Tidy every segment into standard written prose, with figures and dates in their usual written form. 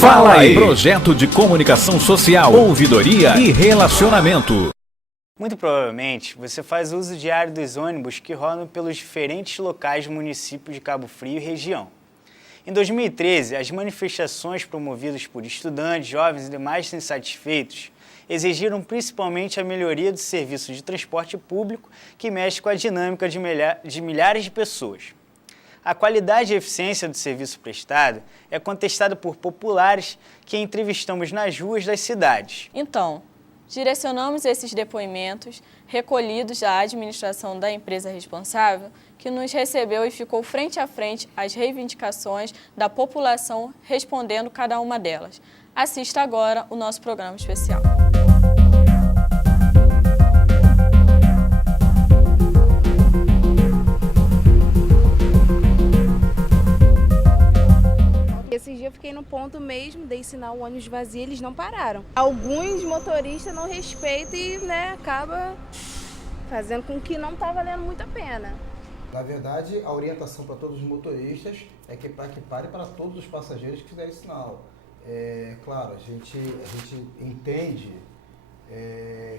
Fala aí! Projeto de comunicação social, ouvidoria e relacionamento. Muito provavelmente, você faz uso diário dos ônibus que rodam pelos diferentes locais do município de Cabo Frio e região. Em 2013, as manifestações promovidas por estudantes, jovens e demais insatisfeitos exigiram principalmente a melhoria do serviço de transporte público que mexe com a dinâmica de milhares de pessoas. A qualidade e eficiência do serviço prestado é contestada por populares que entrevistamos nas ruas das cidades. Então, direcionamos esses depoimentos recolhidos da administração da empresa responsável, que nos recebeu e ficou frente a frente às reivindicações da população, respondendo cada uma delas. Assista agora o nosso programa especial. Esses dias eu fiquei no ponto mesmo, dei sinal o ônibus vazio, eles não pararam. Alguns motoristas não respeitam e acaba fazendo com que não está valendo muito a pena. Na verdade, a orientação para todos os motoristas é que para que pare para todos os passageiros que fizerem sinal. Claro, a gente entende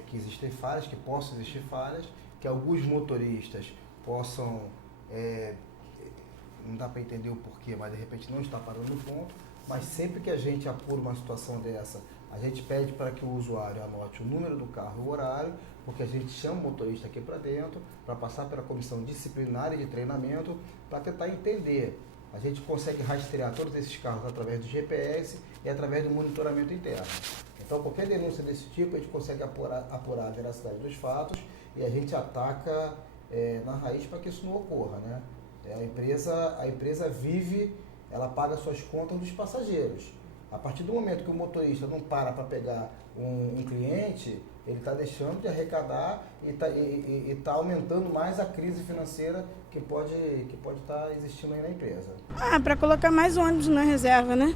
que existem falhas, que possam existir falhas, que alguns motoristas possam, não dá para entender o porquê, mas de repente não está parando no ponto, mas sempre que a gente apura uma situação dessa, a gente pede para que o usuário anote o número do carro e o horário, porque a gente chama o motorista aqui para dentro, para passar pela comissão disciplinar e de treinamento, para tentar entender. A gente consegue rastrear todos esses carros através do GPS e através do monitoramento interno. Então, qualquer denúncia desse tipo, a gente consegue apurar a veracidade dos fatos e a gente ataca na raiz para que isso não ocorra, né? A empresa vive, ela paga suas contas dos passageiros. A partir do momento que o motorista não para pegar um cliente, ele está deixando de arrecadar e está aumentando mais a crise financeira que pode estar existindo aí na empresa. Para colocar mais ônibus na reserva, né?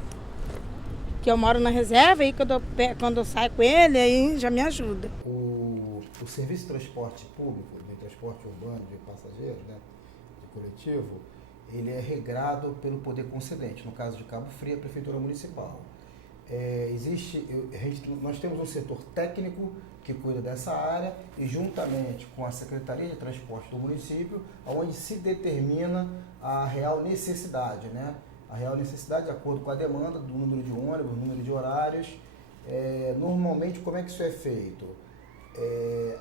Que eu moro na reserva e quando eu saio com ele, aí já me ajuda. O serviço de transporte público, de transporte urbano, de passageiros, né, de coletivo, ele é regrado pelo poder concedente, no caso de Cabo Frio, a Prefeitura Municipal. Nós temos um setor técnico que cuida dessa área e juntamente com a Secretaria de Transporte do município, onde se determina a real necessidade, né? A real necessidade de acordo com a demanda do número de ônibus, número de horários. Normalmente, como é que isso é feito?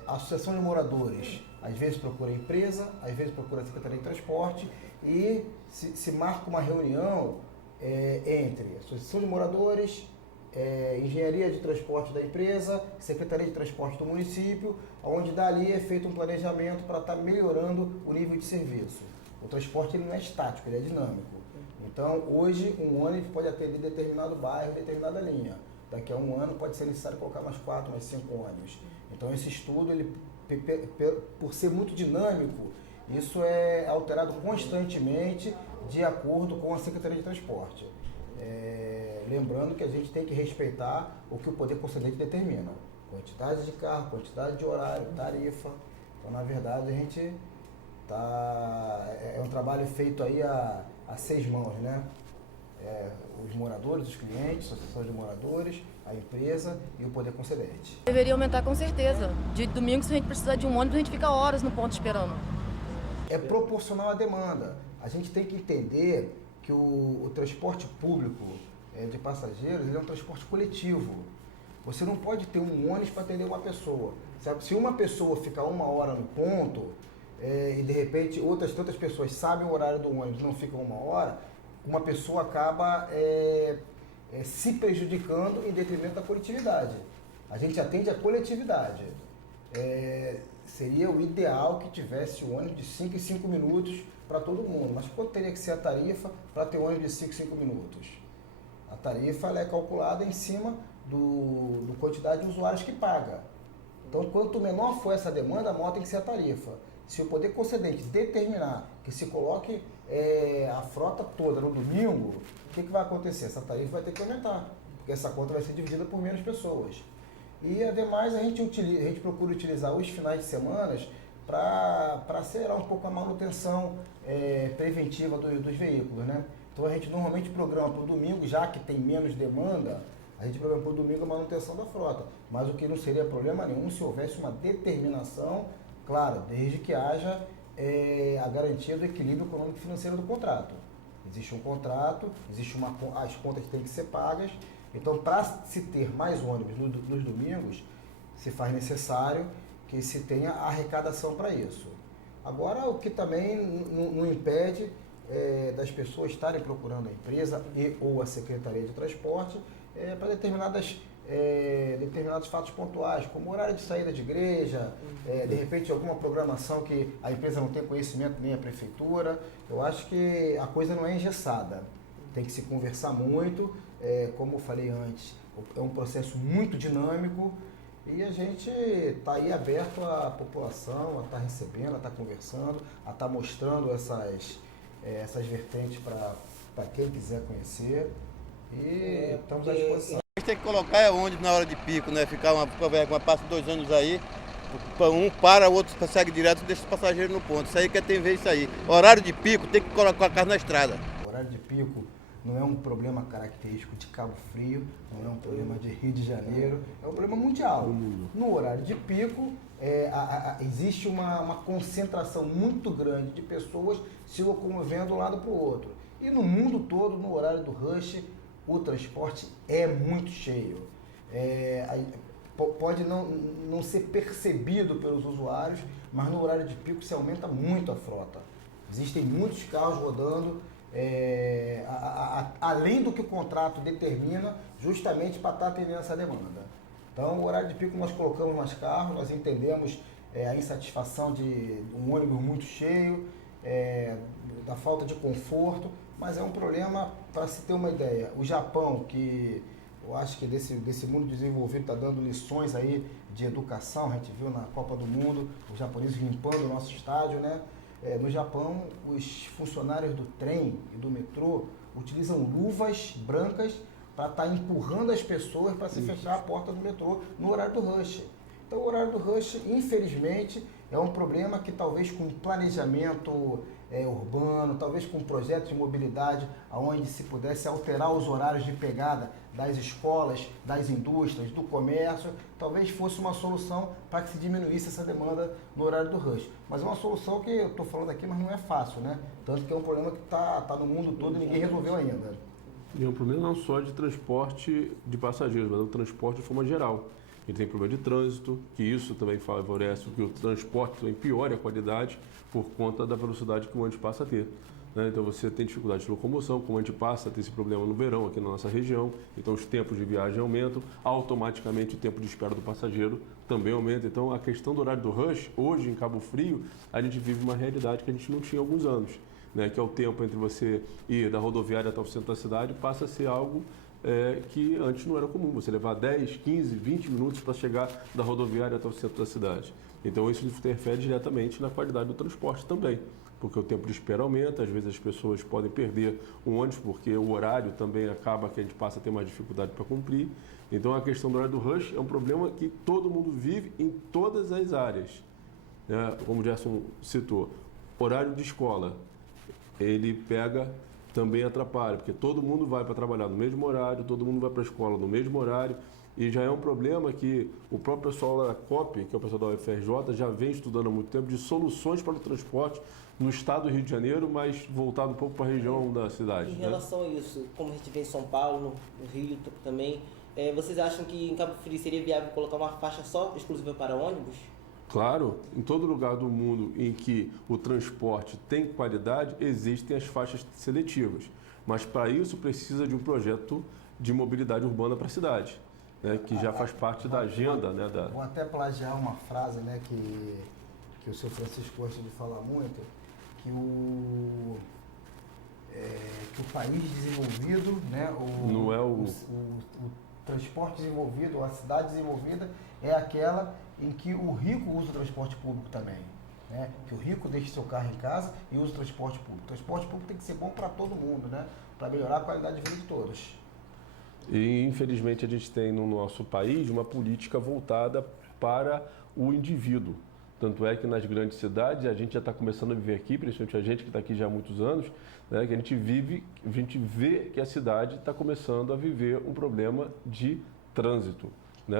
A Associação de Moradores, às vezes procura a empresa, às vezes procura a Secretaria de Transporte e se marca uma reunião entre a Associação de Moradores, Engenharia de Transporte da empresa, Secretaria de Transporte do município, onde dali é feito um planejamento para estar melhorando o nível de serviço. O transporte ele não é estático, ele é dinâmico. Então, hoje, um ônibus pode atender determinado bairro, determinada linha. Daqui a um ano pode ser necessário colocar mais 4, mais 5 ônibus. Então, esse estudo, ele, por ser muito dinâmico, isso é alterado constantemente de acordo com a Secretaria de Transporte. Lembrando que a gente tem que respeitar o que o poder concedente determina. Quantidade de carro, quantidade de horário, tarifa. Então, na verdade, a gente é um trabalho feito aí a 6 mãos, né? Os moradores, os clientes, a associação de moradores, a empresa e o poder concedente. Deveria aumentar com certeza. De domingo, se a gente precisar de um ônibus, a gente fica horas no ponto esperando. É proporcional à demanda. A gente tem que entender que o transporte público de passageiros ele é um transporte coletivo. Você não pode ter um ônibus para atender uma pessoa. Sabe? Se uma pessoa ficar 1 hora no ponto e de repente outras tantas pessoas sabem o horário do ônibus e não ficam 1 hora, uma pessoa acaba se prejudicando em detrimento da coletividade. A gente atende a coletividade. Seria o ideal que tivesse o ônibus de 5 em 5 minutos para todo mundo. Mas quanto teria que ser a tarifa para ter um ônibus de 5 em 5 minutos? A tarifa ela é calculada em cima do quantidade de usuários que paga. Então, quanto menor for essa demanda, maior tem que ser a tarifa. Se o poder concedente determinar que se coloque a frota toda no domingo, o que vai acontecer? Essa tarifa vai ter que aumentar, porque essa conta vai ser dividida por menos pessoas. E, ademais, a gente procura utilizar os finais de semana para acelerar um pouco a manutenção preventiva dos veículos, né? Então a gente normalmente programa para o domingo, já que tem menos demanda, a gente programa para o domingo a manutenção da frota. Mas o que não seria problema nenhum se houvesse uma determinação, claro, desde que haja a garantia do equilíbrio econômico e financeiro do contrato. Existe um contrato, as contas têm que ser pagas. Então, para se ter mais ônibus nos domingos, se faz necessário que se tenha arrecadação para isso. Agora, o que também não impede das pessoas estarem procurando a empresa ou a Secretaria de Transporte para determinados fatos pontuais, como horário de saída de igreja, de repente alguma programação que a empresa não tem conhecimento, nem a prefeitura. Eu acho que a coisa não é engessada, tem que se conversar muito, como eu falei antes, é um processo muito dinâmico e a gente está aí aberto à população, a estar recebendo, a estar conversando, a estar mostrando essas vertentes para quem quiser conhecer e estamos à disposição. A gente tem que colocar onde na hora de pico, né? Ficar uma passa 2 anos aí, um para, o outro segue direto e deixa os passageiros no ponto. Isso aí que tem que ver isso aí. Horário de pico tem que colocar a casa na estrada. O horário de pico não é um problema característico de Cabo Frio, não é um problema de Rio de Janeiro, é um problema mundial. No horário de pico, existe uma concentração muito grande de pessoas se locomovendo de um lado para o outro. E no mundo todo, no horário do rush, o transporte é muito cheio. Pode não ser percebido pelos usuários, mas no horário de pico se aumenta muito a frota. Existem muitos carros rodando, além do que o contrato determina, justamente para estar atendendo essa demanda. Então, o horário de pico nós colocamos mais carros, nós entendemos a insatisfação de um ônibus muito cheio, da falta de conforto, mas é um problema, para se ter uma ideia, o Japão, que eu acho que desse mundo desenvolvido está dando lições aí de educação, a gente viu na Copa do Mundo, os japoneses limpando o nosso estádio, né? No Japão, os funcionários do trem e do metrô utilizam luvas brancas para estar empurrando as pessoas para se fechar a porta do metrô no horário do rush. Então, o horário do rush, infelizmente, é um problema que talvez com planejamento urbano, talvez com projetos de mobilidade, onde se pudesse alterar os horários de pegada das escolas, das indústrias, do comércio, talvez fosse uma solução para que se diminuísse essa demanda no horário do rush. Mas é uma solução que eu estou falando aqui, mas não é fácil, né? Tanto que é um problema que está no mundo todo e ninguém resolveu ainda. E é um problema não só de transporte de passageiros, mas é um transporte de forma geral. E tem problema de trânsito, que isso também favorece que o transporte também piore a qualidade por conta da velocidade que o ônibus passa a ter. Né? Então você tem dificuldade de locomoção, como a gente passa a ter esse problema no verão aqui na nossa região, então os tempos de viagem aumentam, automaticamente o tempo de espera do passageiro também aumenta. Então a questão do horário do rush, hoje em Cabo Frio, a gente vive uma realidade que a gente não tinha há alguns anos, né? Que é o tempo entre você ir da rodoviária até o centro da cidade, passa a ser algo que antes não era comum, você levar 10, 15, 20 minutos para chegar da rodoviária até o centro da cidade. Então isso interfere diretamente na qualidade do transporte também, porque o tempo de espera aumenta, às vezes as pessoas podem perder um ônibus, porque o horário também acaba que a gente passa a ter mais dificuldade para cumprir. Então a questão do horário do rush é um problema que todo mundo vive em todas as áreas. Como o Gerson citou, horário de escola, ele também atrapalha, porque todo mundo vai para trabalhar no mesmo horário, todo mundo vai para a escola no mesmo horário, e já é um problema que o próprio pessoal da COP, que é o pessoal da UFRJ, já vem estudando há muito tempo de soluções para o transporte no estado do Rio de Janeiro, mas voltado um pouco para a região da cidade. Em relação a isso, como a gente vê em São Paulo, no Rio também, vocês acham que em Cabo Frio seria viável colocar uma faixa só exclusiva para ônibus? Claro, em todo lugar do mundo em que o transporte tem qualidade, existem as faixas seletivas. Mas para isso precisa de um projeto de mobilidade urbana para a cidade, né, que já faz parte da agenda. Vou até plagiar uma frase, né, que o seu Francisco gosta de falar muito, que o país desenvolvido, né, o transporte desenvolvido, a cidade desenvolvida é aquela em que o rico usa o transporte público também, né? Que o rico deixa seu carro em casa e usa o transporte público. O transporte público tem que ser bom para todo mundo, né? Para melhorar a qualidade de vida de todos. E infelizmente a gente tem no nosso país uma política voltada para o indivíduo. Tanto é que nas grandes cidades, a gente já está começando a viver aqui, principalmente a gente que está aqui já há muitos anos, né, que a gente vê que a cidade está começando a viver um problema de trânsito. Né,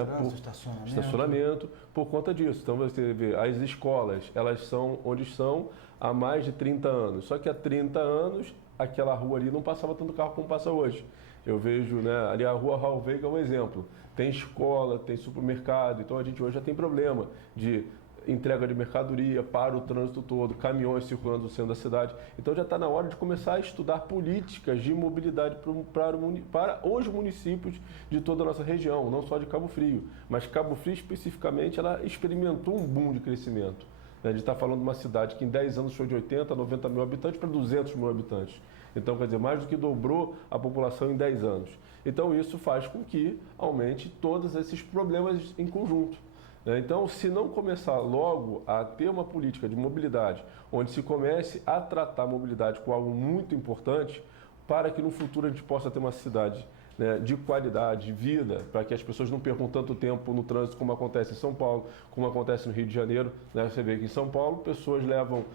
estacionamento, por conta disso. Então você vê, as escolas, elas são onde são há mais de 30 anos. Só que há 30 anos, aquela rua ali não passava tanto carro como passa hoje. Eu vejo, né, ali a rua Raul Veiga é um exemplo. Tem escola, tem supermercado, então a gente hoje já tem problema de entrega de mercadoria para o trânsito todo, caminhões circulando no centro da cidade. Então já está na hora de começar a estudar políticas de mobilidade para os municípios de toda a nossa região, não só de Cabo Frio. Mas Cabo Frio especificamente, ela experimentou um boom de crescimento. A gente está falando de uma cidade que em 10 anos foi de 80, 90 mil habitantes para 200 mil habitantes. Então, quer dizer, mais do que dobrou a população em 10 anos. Então isso faz com que aumente todos esses problemas em conjunto. Então, se não começar logo a ter uma política de mobilidade, onde se comece a tratar a mobilidade como algo muito importante, para que no futuro a gente possa ter uma cidade, né, de qualidade, de vida, para que as pessoas não percam tanto tempo no trânsito como acontece em São Paulo, como acontece no Rio de Janeiro. Né? Você vê que em São Paulo, pessoas levam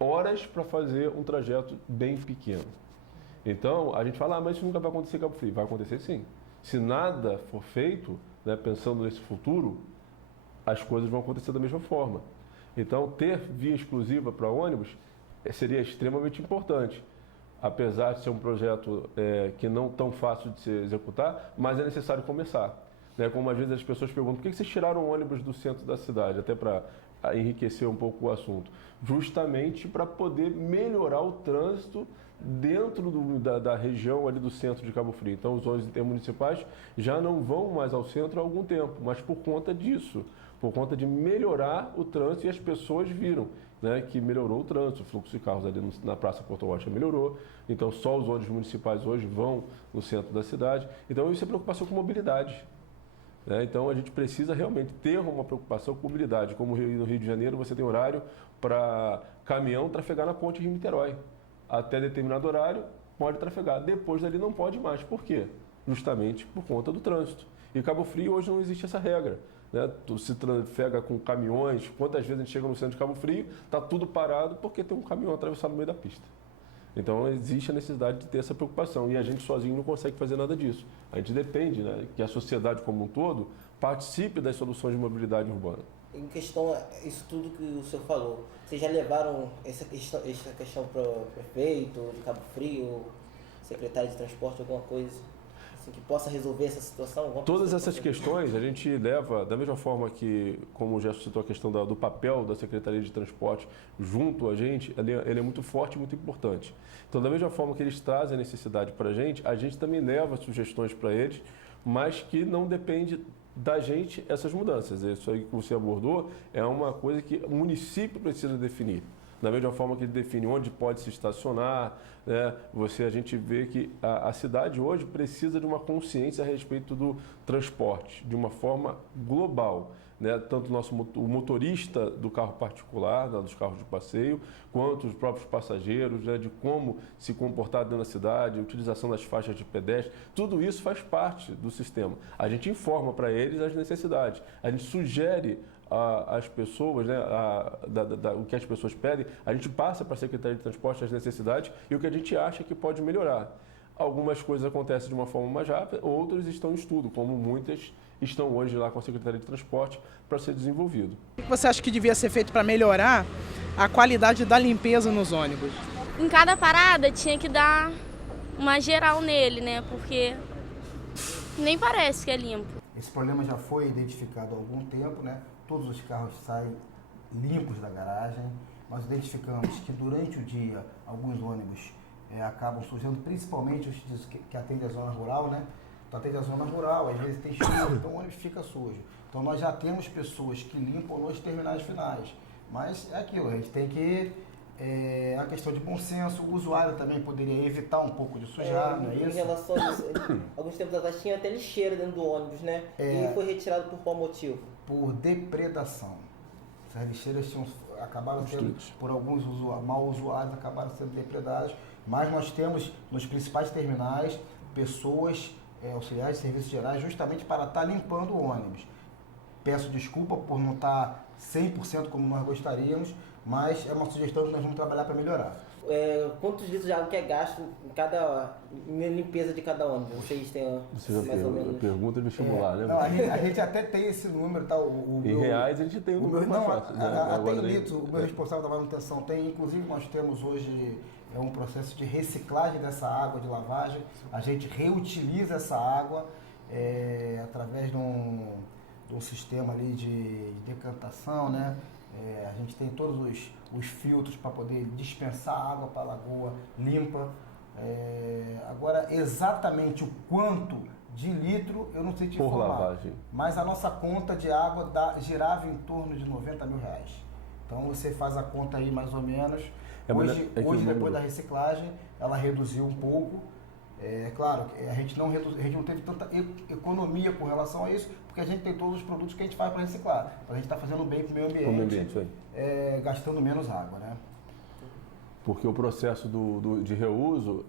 horas para fazer um trajeto bem pequeno. Então, a gente fala, mas isso nunca vai acontecer em Cabo Frio. Vai acontecer sim. Se nada for feito, né, pensando nesse futuro, as coisas vão acontecer da mesma forma. Então, ter via exclusiva para ônibus seria extremamente importante, apesar de ser um projeto que não tão fácil de se executar, mas é necessário começar. Né? Como às vezes as pessoas perguntam, por que vocês tiraram o ônibus do centro da cidade? Até para enriquecer um pouco o assunto. Justamente para poder melhorar o trânsito dentro da região ali do centro de Cabo Frio. Então, os ônibus intermunicipais já não vão mais ao centro há algum tempo, mas por conta disso, por conta de melhorar o trânsito, e as pessoas viram, né, que melhorou o trânsito, o fluxo de carros ali na Praça Porto Rocha melhorou, então só os ônibus municipais hoje vão no centro da cidade. Então isso é preocupação com mobilidade. Né? Então a gente precisa realmente ter uma preocupação com mobilidade. Como no Rio de Janeiro você tem horário para caminhão trafegar na ponte Rio-Niterói. Até determinado horário pode trafegar, depois dali não pode mais. Por quê? Justamente por conta do trânsito. E Cabo Frio hoje não existe essa regra. Né? Se trafega com caminhões, quantas vezes a gente chega no centro de Cabo Frio, está tudo parado porque tem um caminhão atravessado no meio da pista. Então existe a necessidade de ter essa preocupação e a gente sozinho não consegue fazer nada disso. A gente depende, né, que a sociedade como um todo participe das soluções de mobilidade urbana. Em questão, isso tudo que o senhor falou, vocês já levaram essa questão para o prefeito de Cabo Frio, secretário de transporte, alguma coisa assim, que possa resolver essa situação? Todas essas questões a gente leva, da mesma forma que, como já citou a questão do papel da Secretaria de Transporte junto a gente, ele é muito forte e muito importante. Então, da mesma forma que eles trazem a necessidade para a gente também leva sugestões para eles, mas que não depende da gente essas mudanças. Isso aí que você abordou é uma coisa que o município precisa definir. Da mesma forma que ele define onde pode se estacionar, né? A gente vê que a cidade hoje precisa de uma consciência a respeito do transporte, de uma forma global. Né? Tanto o motorista do carro particular, né, dos carros de passeio, quanto os próprios passageiros, né, de como se comportar dentro da cidade, a utilização das faixas de pedestre, tudo isso faz parte do sistema. A gente informa para eles as necessidades, a gente sugere às pessoas, né, o que as pessoas pedem, a gente passa para a Secretaria de Transporte as necessidades e o que a gente acha que pode melhorar. Algumas coisas acontecem de uma forma mais rápida, outras estão em estudo, como muitas estão hoje lá com a Secretaria de Transporte para ser desenvolvido. O que você acha que devia ser feito para melhorar a qualidade da limpeza nos ônibus? Em cada parada tinha que dar uma geral nele, né? Porque nem parece que é limpo. Esse problema já foi identificado há algum tempo, né? Todos os carros saem limpos da garagem. Nós identificamos que durante o dia alguns ônibus acabam sujando, principalmente os que atendem a zona rural, né? Então atende a zona rural, às vezes tem chuva, então o ônibus fica sujo. Então nós já temos pessoas que limpam nos terminais finais. Mas é aquilo, a gente tem que... a questão de bom senso, o usuário também poderia evitar um pouco de sujar, não é isso? Em relação a isso, alguns tempos atrás tinha até lixeira dentro do ônibus, né? E foi retirado por qual motivo? Por depredação. Essas lixeiras acabaram sendo, por alguns mal usuários, acabaram sendo depredadas, mas nós temos nos principais terminais pessoas auxiliares de serviços gerais justamente para estar limpando o ônibus. peço desculpa por não estar 100% como nós gostaríamos, mas é uma sugestão que nós vamos trabalhar para melhorar. Quantos litros de água que é gasto em limpeza de cada ônibus? Vocês têm mais ou menos... Pergunta de vestibular, né? Não, a gente até tem esse número, tá? Em reais a gente tem o número mais fácil. Até em litros, o meu responsável da manutenção tem. Inclusive nós temos hoje um processo de reciclagem dessa água de lavagem. A gente reutiliza essa água através de um sistema ali de decantação, né? A gente tem todos os filtros para poder dispensar água para a lagoa limpa. Agora, exatamente o quanto de litro, eu não sei te informar. Lavagem. Mas a nossa conta de água girava em torno de R$90 mil. Então, você faz a conta aí mais ou menos. Hoje depois da reciclagem, ela reduziu um pouco. Claro, a gente não teve tanta economia com relação a isso, porque a gente tem todos os produtos que a gente faz para reciclar. A gente está fazendo bem para o meio ambiente, gastando menos água, né? Porque o processo de reuso,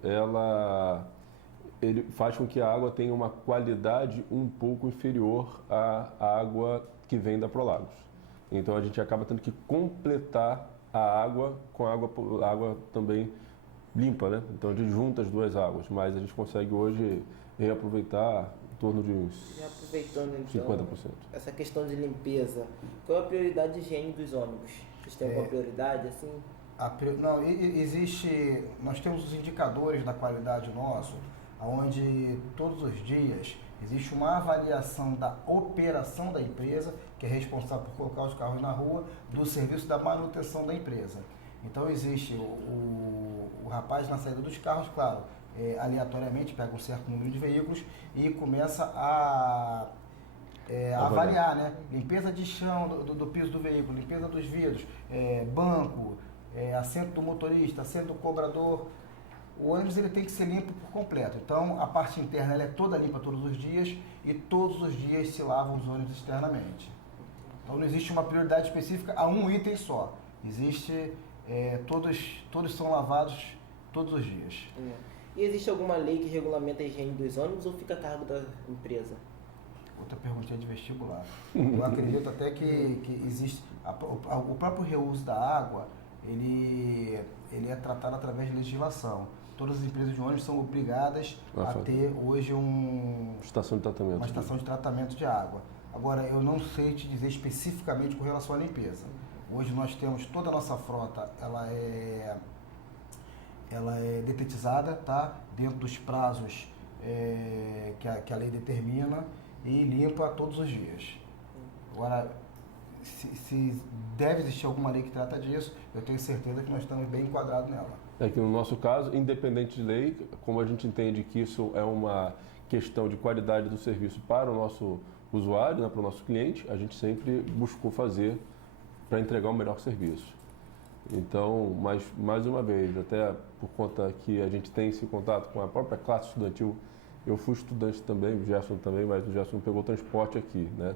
ele faz com que a água tenha uma qualidade um pouco inferior à água que vem da Prolagos. Então a gente acaba tendo que completar a água com água também limpa, né? Então a gente junta as duas águas, mas a gente consegue hoje reaproveitar em torno de uns aproveitando, então, 50%. Essa questão de limpeza, qual é a prioridade de higiene dos ônibus? Vocês têm alguma prioridade assim? Não, nós temos os indicadores da qualidade nosso, onde todos os dias existe uma avaliação da operação da empresa, que é responsável por colocar os carros na rua, do serviço da manutenção da empresa. Então existe o rapaz na saída dos carros, claro, aleatoriamente pega um certo número de veículos e começa a avaliar, né? Limpeza de chão do piso do veículo, limpeza dos vidros, banco, assento do motorista, assento do cobrador. O ônibus ele tem que ser limpo por completo. Então a parte interna ela é toda limpa todos os dias e todos os dias se lavam os ônibus externamente. Então não existe uma prioridade específica a um item só. Existe todos são lavados todos os dias. E existe alguma lei que regulamenta a higiene dos ônibus ou fica a cargo da empresa? Outra perguntinha de vestibular. Eu acredito até que existe o próprio reuso da água, ele é tratado através de legislação. Todas as empresas de ônibus são obrigadas a ter hoje uma estação de tratamento de água. Agora, eu não sei te dizer especificamente com relação à limpeza. Hoje nós temos toda a nossa frota, ela é detetizada, tá? Dentro dos prazos que a lei determina e limpa todos os dias. Agora, se deve existir alguma lei que trata disso, eu tenho certeza que nós estamos bem enquadrados nela. É que no nosso caso, independente de lei, como a gente entende que isso é uma questão de qualidade do serviço para o nosso usuário, né, para o nosso cliente, a gente sempre buscou fazer para entregar o melhor serviço. Então, mas mais uma vez, até por conta que a gente tem esse contato com a própria classe estudantil, eu fui estudante também, o Gerson também, mas o Gerson pegou transporte aqui, né?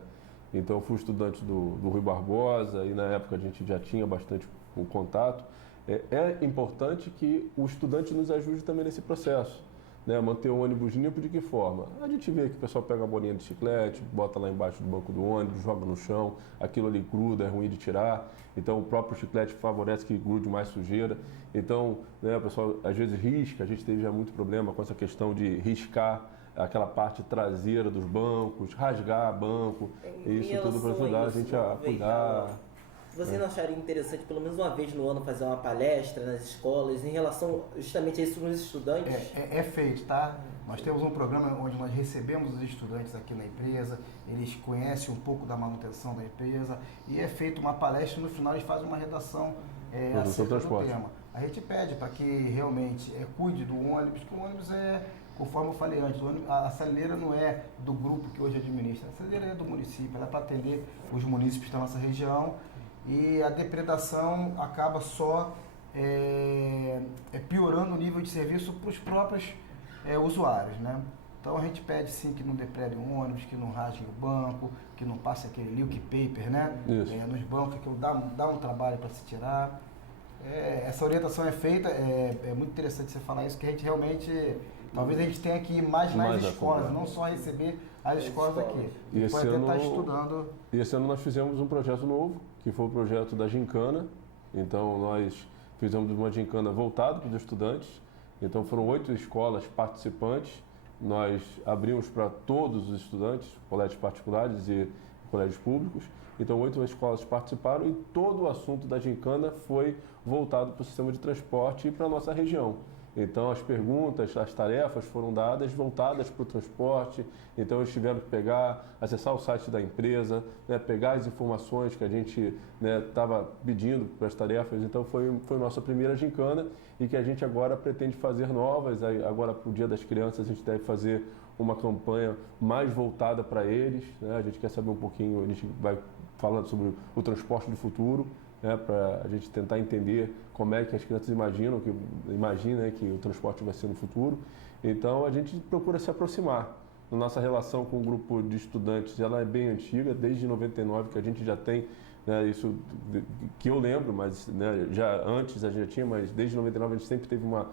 Então eu fui estudante do Rui Barbosa e na época a gente já tinha bastante o contato. É importante que o estudante nos ajude também nesse processo, né? Manter o ônibus limpo de que forma? A gente vê que o pessoal pega a bolinha de chiclete, bota lá embaixo do banco do ônibus, joga no chão, aquilo ali gruda, é ruim de tirar. Então o próprio chiclete favorece que grude mais sujeira. Então, né, o pessoal às vezes risca, a gente teve já muito problema com essa questão de riscar aquela parte traseira dos bancos, rasgar banco, isso tudo para ajudar a gente a cuidar. Você não acharia interessante, pelo menos uma vez no ano, fazer uma palestra nas escolas em relação justamente a isso nos estudantes? É feito, tá? Nós temos um programa onde nós recebemos os estudantes aqui na empresa, eles conhecem um pouco da manutenção da empresa e é feita uma palestra, no final eles fazem uma redação acerca do tema. A gente pede para que realmente cuide do ônibus, que o ônibus conforme eu falei antes, a salineira não é do grupo que hoje administra, a salineira é do município, ela é para atender os munícipes da nossa região. E a depredação acaba só piorando o nível de serviço para os próprios usuários, né? Então a gente pede sim que não depredem o ônibus, que não rasguem o banco, que não passe aquele leak paper, né? Nos bancos, que dá um trabalho para se tirar. Essa orientação é feita, é muito interessante você falar isso, que a gente realmente talvez a gente tenha que ir mais nas escolas, não só receber as escolas aqui. E pode até estar estudando. E esse ano nós fizemos um projeto novo, que foi o projeto da Gincana. Então nós fizemos uma gincana voltada para os estudantes. Então foram 8 escolas participantes. Nós abrimos para todos os estudantes, colégios particulares e colégios públicos. Então 8 escolas participaram e todo o assunto da gincana foi voltado para o sistema de transporte e para a nossa região. Então as perguntas, as tarefas foram dadas voltadas para o transporte. Então eles tiveram que acessar o site da empresa, né, pegar as informações que a gente estava pedindo para as tarefas. Então foi nossa primeira gincana e que a gente agora pretende fazer novas. Agora para o Dia das Crianças a gente deve fazer uma campanha mais voltada para eles, né? A gente quer saber um pouquinho, a gente vai falando sobre o transporte do futuro, né, para a gente tentar entender como é que as crianças imaginam que o transporte vai ser no futuro. Então a gente procura se aproximar. A nossa relação com o grupo de estudantes ela é bem antiga, desde 99 que a gente já tem, né, isso que eu lembro, mas né, já antes a gente já tinha, mas desde 99 a gente sempre teve uma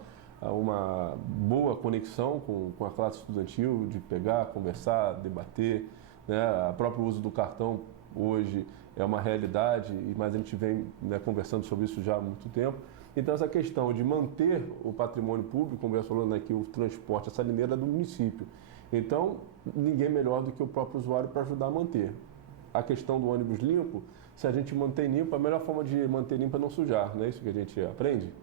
boa conexão com a classe estudantil, de pegar, conversar, debater, né, o próprio uso do cartão hoje é uma realidade, mas a gente vem conversando sobre isso já há muito tempo. Então essa questão de manter o patrimônio público, como eu falando aqui, o transporte, essa limeira é do município. Então ninguém melhor do que o próprio usuário para ajudar a manter. A questão do ônibus limpo, se a gente mantém limpo, a melhor forma de manter limpo é não sujar, não é isso que a gente aprende?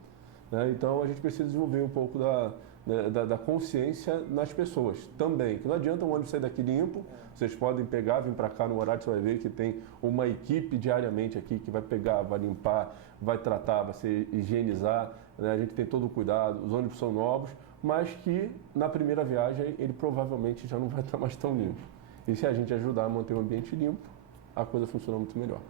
Então a gente precisa desenvolver um pouco da consciência nas pessoas também, que não adianta um ônibus sair daqui limpo, vocês podem pegar, vir para cá no horário, você vai ver que tem uma equipe diariamente aqui que vai pegar, vai limpar, vai tratar, vai se higienizar, né? A gente tem todo o cuidado, os ônibus são novos, mas que na primeira viagem ele provavelmente já não vai estar mais tão limpo. E se a gente ajudar a manter o ambiente limpo, a coisa funciona muito melhor.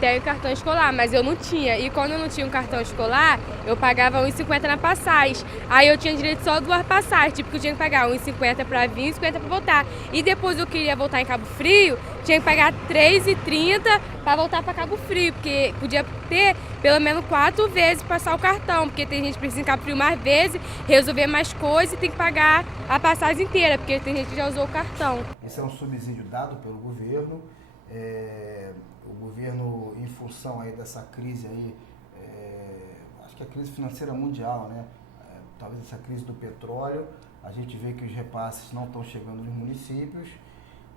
Tenho cartão escolar, mas eu não tinha. E quando eu não tinha um cartão escolar, eu pagava R$1,50 na passagem. Aí eu tinha direito só a 2 passagens, tipo que eu tinha que pagar R$1,50 para vir e R$1,50 para voltar. E depois eu queria voltar em Cabo Frio, tinha que pagar R$3,30 para voltar para Cabo Frio, porque podia ter pelo menos 4 vezes passar o cartão, porque tem gente que precisa em Cabo Frio mais vezes, resolver mais coisas e tem que pagar a passagem inteira, porque tem gente que já usou o cartão. Esse é um subsídio dado pelo governo. O governo, em função aí dessa crise aí, acho que a crise financeira mundial, né? Talvez essa crise do petróleo, a gente vê que os repasses não estão chegando nos municípios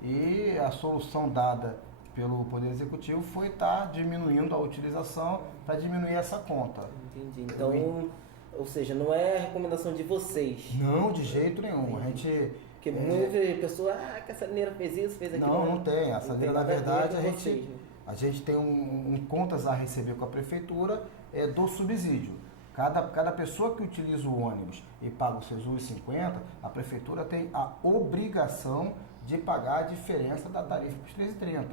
e a solução dada pelo Poder Executivo foi estar diminuindo a utilização para diminuir essa conta. Entendi. Então, ou seja, não é a recomendação de vocês? Não, de jeito nenhum. A gente... Porque muitas pessoas, que a salineira fez isso, fez aquilo. Não tem. A salineira, na verdade, a gente tem contas a receber com a prefeitura do subsídio. Cada pessoa que utiliza o ônibus e paga os seus R$1,50, a prefeitura tem a obrigação de pagar a diferença da tarifa para os R$3,30.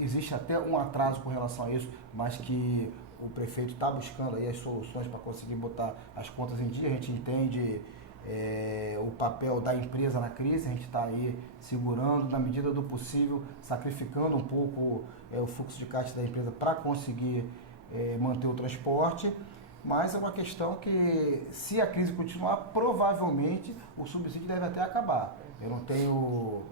Existe até um atraso com relação a isso, mas que o prefeito está buscando aí as soluções para conseguir botar as contas em dia. A gente entende o papel da empresa na crise, a gente está aí segurando, na medida do possível, sacrificando um pouco o fluxo de caixa da empresa para conseguir manter o transporte, mas é uma questão que, se a crise continuar, provavelmente o subsídio deve até acabar. Eu não tenho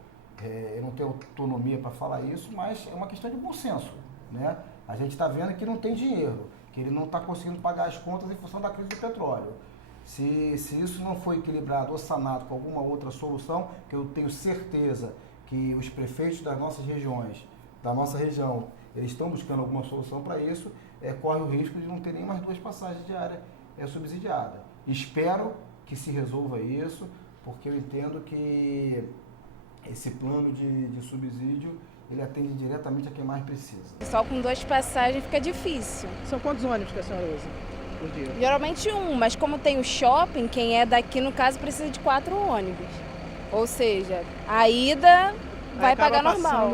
autonomia para falar isso, mas é uma questão de bom senso, né? A gente está vendo que não tem dinheiro, que ele não está conseguindo pagar as contas em função da crise do petróleo. Se isso não for equilibrado ou sanado com alguma outra solução, que eu tenho certeza que os prefeitos das nossas regiões, da nossa região, eles estão buscando alguma solução para isso, corre o risco de não ter nem mais 2 passagens diárias subsidiadas. Espero que se resolva isso, porque eu entendo que esse plano de subsídio, ele atende diretamente a quem mais precisa. Só com 2 passagens fica difícil. São quantos ônibus que a senhora usa por dia? Geralmente 1, mas como tem o shopping, quem é daqui, no caso, precisa de 4 ônibus. Ou seja, a ida vai pagar normal.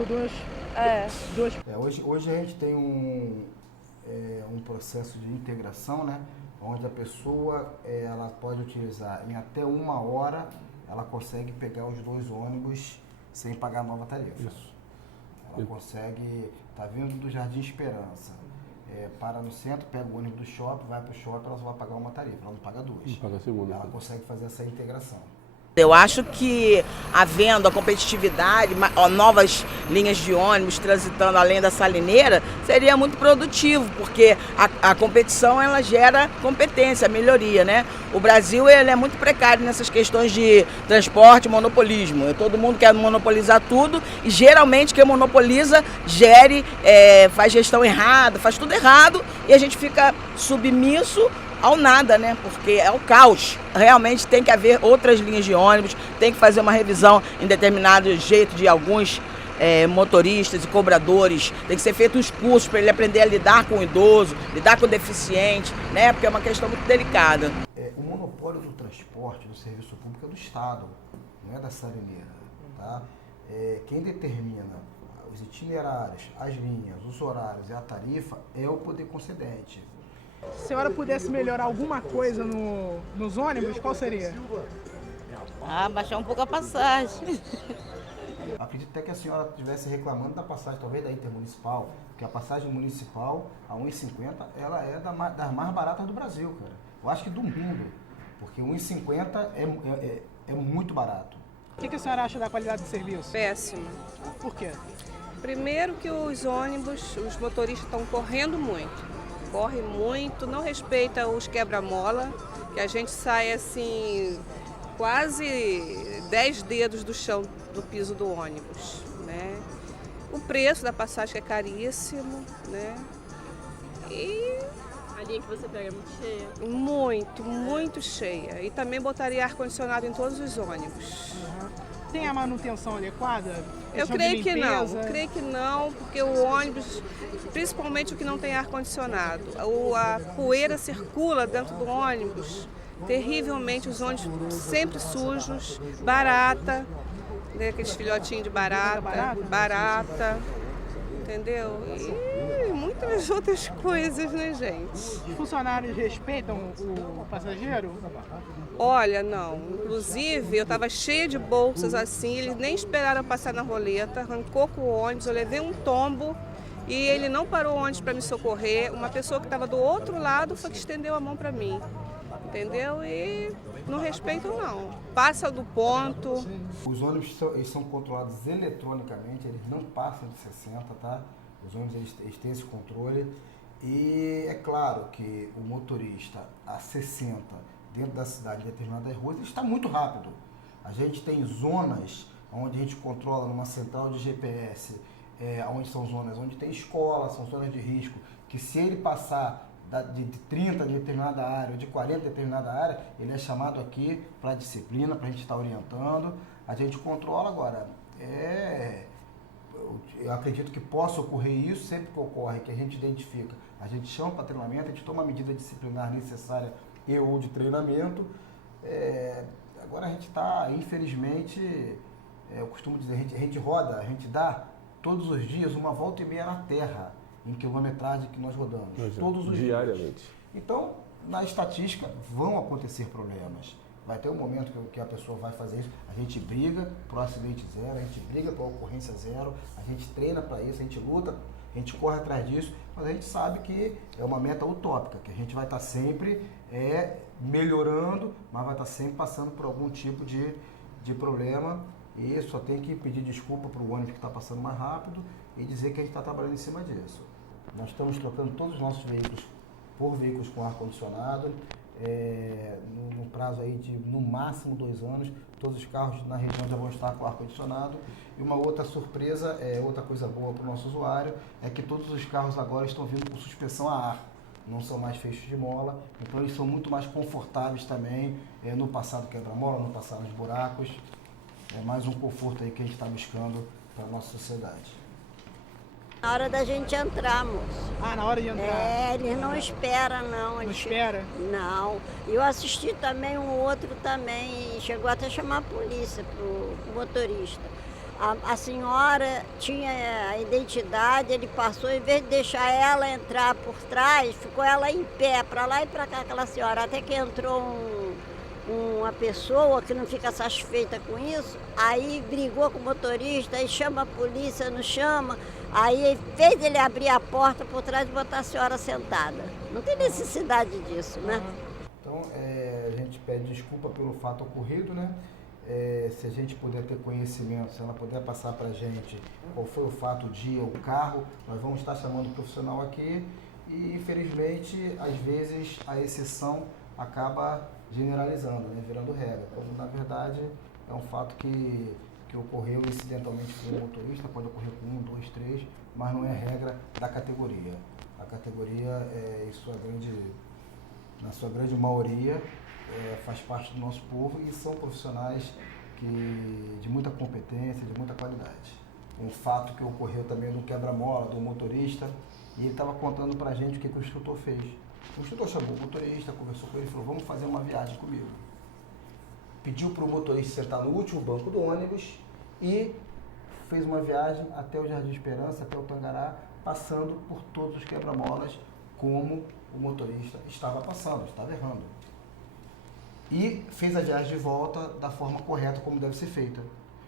Hoje a gente tem um processo de integração, né? Onde a pessoa ela pode utilizar em até 1 hora, ela consegue pegar os 2 ônibus sem pagar nova tarifa. Isso. Ela consegue, está vindo do Jardim Esperança, para no centro, pega o ônibus do shopping, vai para o shopping, ela só vai pagar uma tarifa, ela não paga duas. Não paga a segunda. Ela consegue fazer essa integração. Eu acho que, havendo a competitividade, novas linhas de ônibus transitando além da Salineira, seria muito produtivo, porque a competição ela gera competência, melhoria, né? O Brasil ele é muito precário nessas questões de transporte, monopolismo. Todo mundo quer monopolizar tudo e geralmente quem monopoliza faz gestão errada, faz tudo errado e a gente fica submisso ao nada, né? Porque é o caos. Realmente tem que haver outras linhas de ônibus, tem que fazer uma revisão em determinado jeito de alguns motoristas e cobradores, tem que ser feito uns cursos para ele aprender a lidar com o idoso, lidar com o deficiente, né? Porque é uma questão muito delicada. O monopólio do transporte, do serviço público é do Estado, não é da Salineira, tá? Quem determina os itinerários, as linhas, os horários e a tarifa é o poder concedente. Se a senhora pudesse melhorar alguma coisa nos ônibus, qual seria? Baixar um pouco a passagem. Acredito até que a senhora estivesse reclamando da passagem, talvez da intermunicipal, porque a passagem municipal, a 1,50, ela é das mais baratas do Brasil, cara. Eu acho que do mundo, porque 1,50 é muito barato. O que a senhora acha da qualidade do serviço? Péssimo. Por quê? Primeiro que os ônibus, os motoristas estão correndo muito. Corre muito, não respeita os quebra-mola, que a gente sai assim, quase 10 dedos do chão do piso do ônibus, né? O preço da passagem é caríssimo, né? E a linha que você pega é muito cheia? Muito cheia. E também botaria ar-condicionado em todos os ônibus. Tem a manutenção adequada? Eu creio que não, porque o ônibus, principalmente o que não tem ar-condicionado, a poeira circula dentro do ônibus, terrivelmente, os ônibus sempre sujos, barata, né, aqueles filhotinhos de barata, entendeu? E muitas outras coisas, né, gente? Os funcionários respeitam o passageiro? Olha, não. Inclusive, eu estava cheia de bolsas assim, eles nem esperaram passar na roleta, arrancou com o ônibus, eu levei um tombo e ele não parou o ônibus para me socorrer. Uma pessoa que estava do outro lado foi que estendeu a mão para mim, entendeu? E não respeitam, não. Passa do ponto. Os ônibus eles são controlados eletronicamente, eles não passam de 60, tá? Os ônibus eles têm esse controle e é claro que o motorista a 60 dentro da cidade, em determinadas ruas, ele está muito rápido. A gente tem zonas onde a gente controla numa central de GPS, onde são zonas onde tem escola, são zonas de risco, que se ele passar de 30 de determinada área ou de 40 de determinada área, ele é chamado aqui para disciplina, para a gente estar orientando. A gente controla agora. Eu acredito que possa ocorrer isso, sempre que ocorre, que a gente identifica, a gente chama para treinamento, a gente toma a medida disciplinar necessária ou de treinamento. Agora a gente está, infelizmente, eu costumo dizer, a gente roda, a gente dá todos os dias uma volta e meia na terra, em quilometragem que nós rodamos, todos os diariamente. Dias. Então, na estatística, vão acontecer problemas. Vai ter um momento que a pessoa vai fazer isso, a gente briga pro acidente zero, a gente briga para ocorrência zero, a gente treina para isso, a gente luta, a gente corre atrás disso, mas a gente sabe que é uma meta utópica, que a gente vai estar sempre melhorando, mas vai estar sempre passando por algum tipo de problema e só tem que pedir desculpa para o ônibus que está passando mais rápido e dizer que a gente está trabalhando em cima disso. Nós estamos trocando todos os nossos veículos por veículos com ar-condicionado, no prazo aí de no máximo 2 anos, todos os carros na região já vão estar com ar-condicionado. E uma outra surpresa, outra coisa boa para o nosso usuário, é que todos os carros agora estão vindo com suspensão a ar, não são mais feixes de mola, então eles são muito mais confortáveis também, no passado quebra-mola, no passado os buracos, é mais um conforto aí que a gente está buscando para a nossa sociedade. Na hora da gente entrar, moço. Ah, na hora de entrar? Eles não esperam, não. Não espera? Não. Eu assisti também um outro também, chegou até a chamar a polícia pro motorista. A senhora tinha a identidade, ele passou, em vez de deixar ela entrar por trás, ficou ela em pé, para lá e para cá, aquela senhora, até que entrou uma uma pessoa que não fica satisfeita com isso, aí brigou com o motorista, aí chama a polícia, não chama, aí fez ele abrir a porta por trás e botar a senhora sentada. Não tem necessidade disso, né? Então, a gente pede desculpa pelo fato ocorrido, né? Se a gente puder ter conhecimento, se ela puder passar para a gente qual foi o fato, o dia, o carro, nós vamos estar chamando o profissional aqui e, infelizmente, às vezes a exceção acaba generalizando, né? Virando regra. Quando, na verdade, é um fato que ocorreu incidentalmente com o motorista, pode ocorrer com 1, 2, 3, mas não é regra da categoria. A categoria, na sua grande maioria, faz parte do nosso povo e são profissionais de muita competência, de muita qualidade. Um fato que ocorreu também no quebra-mola do motorista, e ele estava contando pra gente o que o instrutor fez. O instrutor chamou o motorista, conversou com ele e falou, vamos fazer uma viagem comigo. Pediu para o motorista sentar no último banco do ônibus e fez uma viagem até o Jardim Esperança, até o Tangará, passando por todos os quebra-molas como o motorista estava passando, estava errando. E fez a viagem de volta da forma correta, como deve ser feita.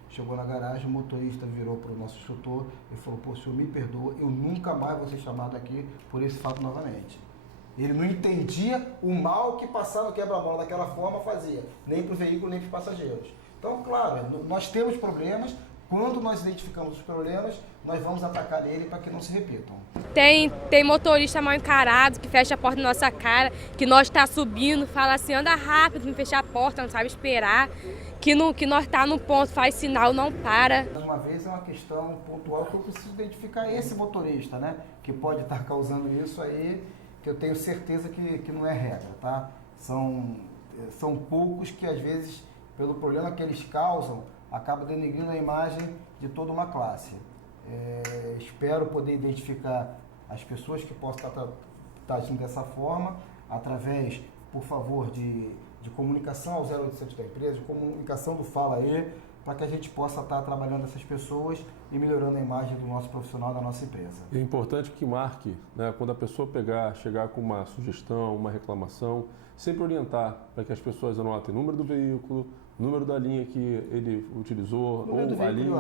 Chegou na garagem, o motorista virou para o nosso instrutor e falou, pô, senhor, me perdoa, eu nunca mais vou ser chamado aqui por esse fato novamente. Ele não entendia o mal que passar no quebra-mola daquela forma fazia, nem para o veículo, nem para os passageiros. Então, claro, nós temos problemas. Quando nós identificamos os problemas, nós vamos atacar ele para que não se repitam. Tem motorista mal encarado, que fecha a porta na nossa cara, que nós está subindo, fala assim, anda rápido, me fechar a porta, não sabe esperar, que nós está no ponto, faz sinal, não para. Uma vez é uma questão pontual que eu preciso identificar esse motorista, né? Que pode estar causando isso aí, que eu tenho certeza que não é regra, tá? São poucos que às vezes, pelo problema que eles causam, acaba denegrindo a imagem de toda uma classe. Espero poder identificar as pessoas que possam estar agindo dessa forma, através, por favor, de comunicação ao 0800 da empresa, de comunicação do Fala Aí, para que a gente possa estar trabalhando essas pessoas e melhorando a imagem do nosso profissional, da nossa empresa. É importante que marque, né, quando a pessoa chegar com uma sugestão, uma reclamação, sempre orientar para que as pessoas anotem o número do veículo, número da linha que ele utilizou, ou a linha,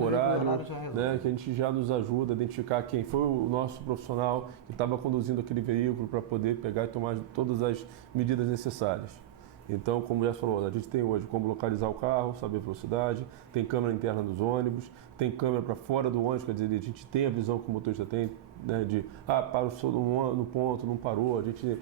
horário, né, que a gente já nos ajuda a identificar quem foi o nosso profissional que estava conduzindo aquele veículo para poder pegar e tomar todas as medidas necessárias. Então, como já falou, a gente tem hoje como localizar o carro, saber a velocidade, tem câmera interna dos ônibus, tem câmera para fora do ônibus, quer dizer, a gente tem a visão que o motorista tem, né, parou no ponto, não parou, a gente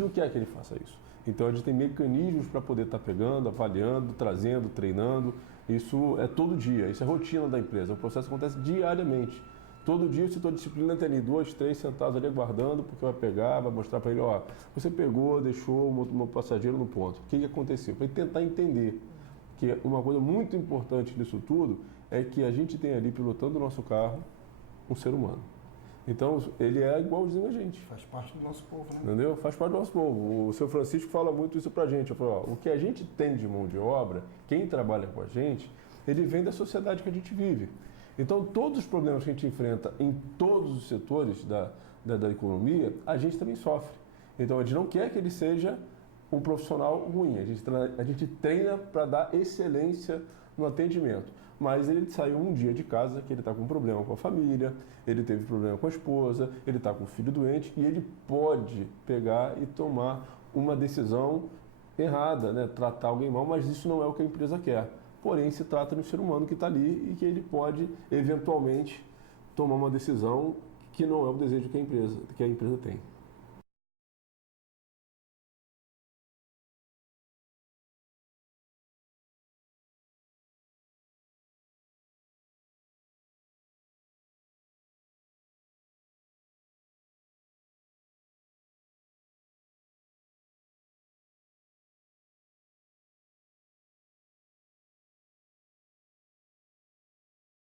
não quer que ele faça isso. Então, a gente tem mecanismos para poder estar pegando, avaliando, trazendo, treinando. Isso é todo dia, isso é rotina da empresa. O processo acontece diariamente. Todo dia o setor de disciplina tem ali 2, 3 sentados ali aguardando, porque vai pegar, vai mostrar para ele, ó, você pegou, deixou o passageiro no ponto. O que aconteceu? Para ele tentar entender que uma coisa muito importante nisso tudo é que a gente tem ali pilotando o nosso carro um ser humano. Então, ele é igualzinho a gente. Faz parte do nosso povo, né? Entendeu? Faz parte do nosso povo. O seu Francisco fala muito isso pra gente. Eu falo, ó, o que a gente tem de mão de obra, quem trabalha com a gente, ele vem da sociedade que a gente vive. Então, todos os problemas que a gente enfrenta em todos os setores da economia, a gente também sofre. Então, a gente não quer que ele seja um profissional ruim. A gente treina para dar excelência no atendimento. Mas ele saiu um dia de casa que ele está com um problema com a família, ele teve problema com a esposa, ele está com o filho doente e ele pode pegar e tomar uma decisão errada, né? Tratar alguém mal, mas isso não é o que a empresa quer. Porém, se trata de um ser humano que está ali e que ele pode, eventualmente, tomar uma decisão que não é o desejo que a empresa tem.